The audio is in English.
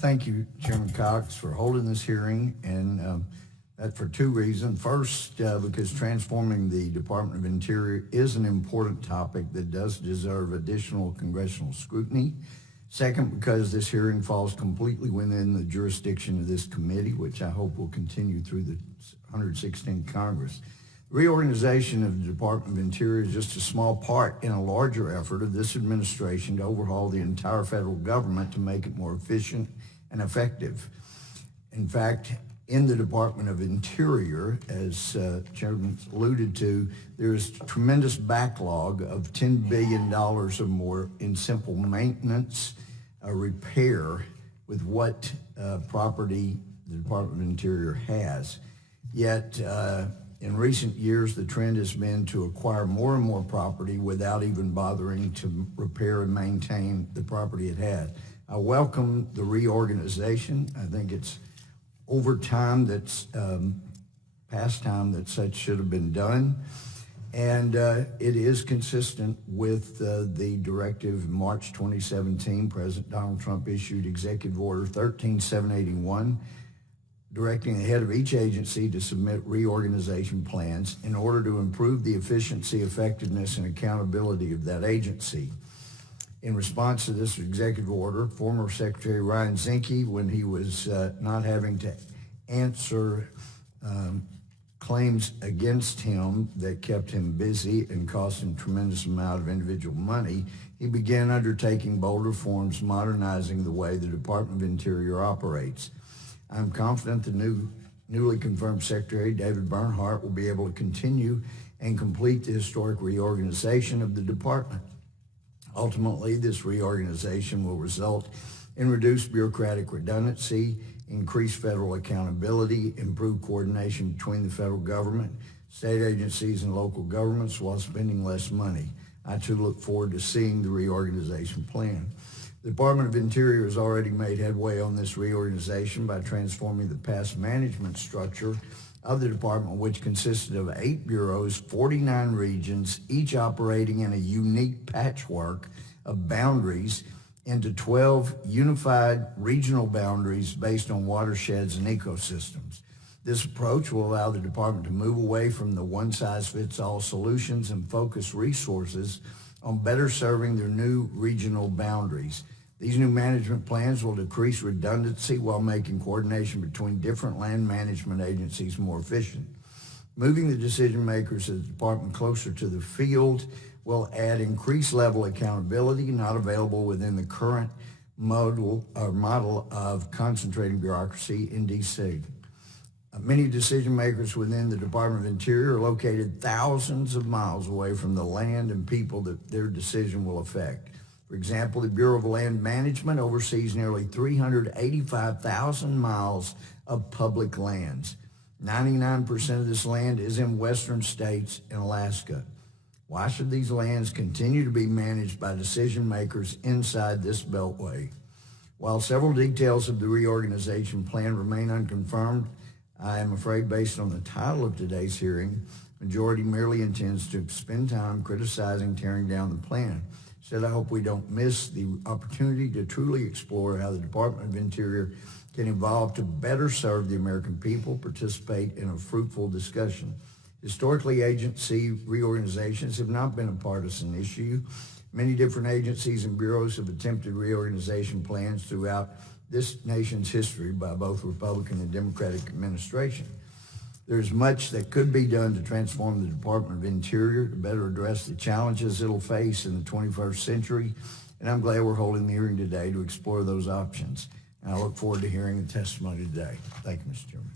Thank you, Chairman Cox, for holding this hearing, and that for two reasons. First, because transforming the Department of Interior is an important topic that does deserve additional congressional scrutiny. Second, because this hearing falls completely within the jurisdiction of this committee, which I hope will continue through the 116th Congress. Reorganization of the Department of Interior is just a small part in a larger effort of this administration to overhaul the entire federal government to make it more efficient and effective. In fact, in the Department of Interior, as Chairman alluded to, there is a tremendous backlog of $10 billion or more in simple maintenance, repair with what property the Department of Interior has. Yet, in recent years, the trend has been to acquire more and more property without even bothering to repair and maintain the property it had. I welcome the reorganization. I think it's over time that's past time that such should have been done. And it is consistent with the directive in March 2017, President Donald Trump issued Executive Order 13781, directing the head of each agency to submit reorganization plans in order to improve the efficiency, effectiveness, and accountability of that agency. In response to this executive order, former Secretary Ryan Zinke, when he was not having to answer claims against him that kept him busy and cost him a tremendous amount of individual money, he began undertaking bold reforms, modernizing the way the Department of Interior operates. I'm confident the newly confirmed Secretary, David Bernhardt, will be able to continue and complete the historic reorganization of the department. Ultimately, this reorganization will result in reduced bureaucratic redundancy, increased federal accountability, improved coordination between the federal government, state agencies, and local governments while spending less money. I too look forward to seeing the reorganization plan. The Department of Interior has already made headway on this reorganization by transforming the past management structure of the department, which consisted of 8 bureaus, 49 regions, each operating in a unique patchwork of boundaries, into 12 unified regional boundaries based on watersheds and ecosystems. This approach will allow the department to move away from the one-size-fits-all solutions and focus resources on better serving their new regional boundaries. These new management plans will decrease redundancy while making coordination between different land management agencies more efficient. Moving the decision makers of the department closer to the field will add increased level accountability not available within the current model of concentrating bureaucracy in D.C. Many decision makers within the Department of Interior are located thousands of miles away from the land and people that their decision will affect. For example, the Bureau of Land Management oversees nearly 385,000 miles of public lands. 99% of this land is in western states and Alaska. Why should these lands continue to be managed by decision makers inside this beltway? While several details of the reorganization plan remain unconfirmed, I am afraid based on the title of today's hearing, the majority merely intends to spend time criticizing tearing down the plan. Instead, I hope we don't miss the opportunity to truly explore how the Department of Interior can evolve to better serve the American people, participate in a fruitful discussion. Historically, agency reorganizations have not been a partisan issue. Many different agencies and bureaus have attempted reorganization plans throughout this nation's history by both Republican and Democratic administration. There's much that could be done to transform the Department of Interior to better address the challenges it'll face in the 21st century, and I'm glad we're holding the hearing today to explore those options. And I look forward to hearing the testimony today. Thank you, Mr. Chairman.